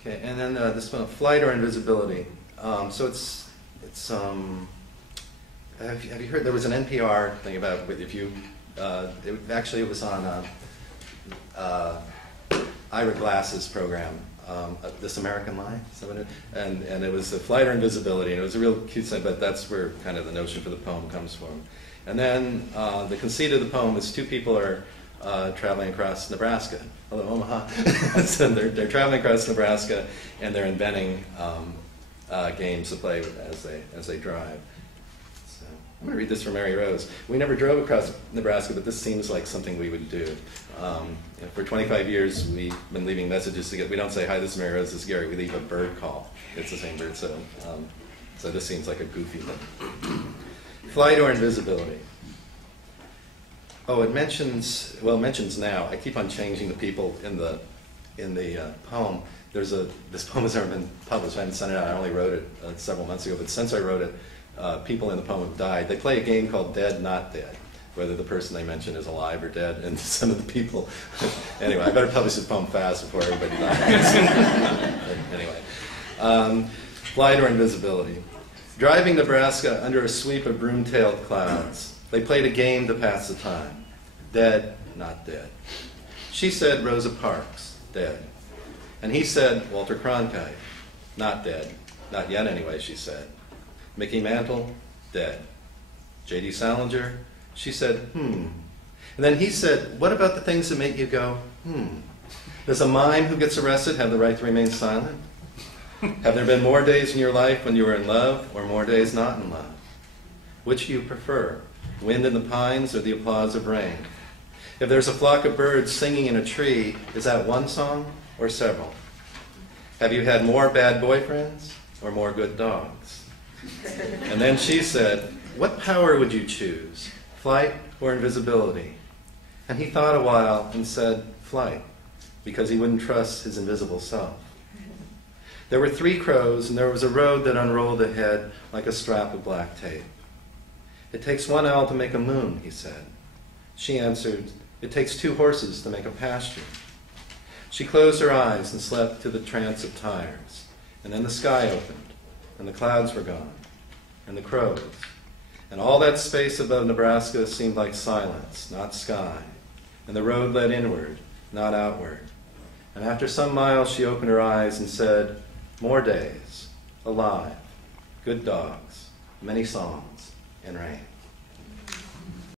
Okay, and then this one, flight or invisibility. So have you heard, there was an NPR thing about if you, it was on Ira Glass's program, This American Life, and it was the flight or invisibility, and it was a real cute thing, but that's where kind of the notion for the poem comes from. And then the conceit of the poem is two people are traveling across Nebraska. Hello, Omaha. So they're traveling across Nebraska, and they're inventing games to play as they drive. So I'm going to read this from Mary Rose. We never drove across Nebraska, but this seems like something we would do. For 25 years, we've been leaving messages to get. We don't say, "Hi, this is Mary Rose, this is Gary." We leave a bird call. It's the same bird, so this seems like a goofy thing. Flight or invisibility. Oh, it mentions now. I keep on changing the people in the poem. This poem has never been published. I haven't sent it out. I only wrote it several months ago. But since I wrote it, people in the poem have died. They play a game called Dead, Not Dead, whether the person they mention is alive or dead. And some of the people... Anyway, I better publish this poem fast before everybody dies. Anyway. Flight or invisibility. Driving Nebraska under a sweep of broom-tailed clouds, they played a game to pass the time. Dead, not dead. She said Rosa Parks, dead. And he said Walter Cronkite, not dead. Not yet anyway, she said. Mickey Mantle, dead. J.D. Salinger, she said, And then he said, what about the things that make you go, Does a mime who gets arrested have the right to remain silent? Have there been more days in your life when you were in love or more days not in love? Which do you prefer, wind in the pines or the applause of rain? If there's a flock of birds singing in a tree, is that one song or several? Have you had more bad boyfriends or more good dogs? And then she said, what power would you choose, flight or invisibility? And he thought a while and said, flight, because he wouldn't trust his invisible self. There were 3 crows, and there was a road that unrolled ahead like a strap of black tape. It takes 1 owl to make a moon, he said. She answered, it takes 2 horses to make a pasture. She closed her eyes and slept to the trance of tires. And then the sky opened, and the clouds were gone, and the crows. And all that space above Nebraska seemed like silence, not sky. And the road led inward, not outward. And after some miles, she opened her eyes and said, more days, alive, good dogs, many songs, and rain.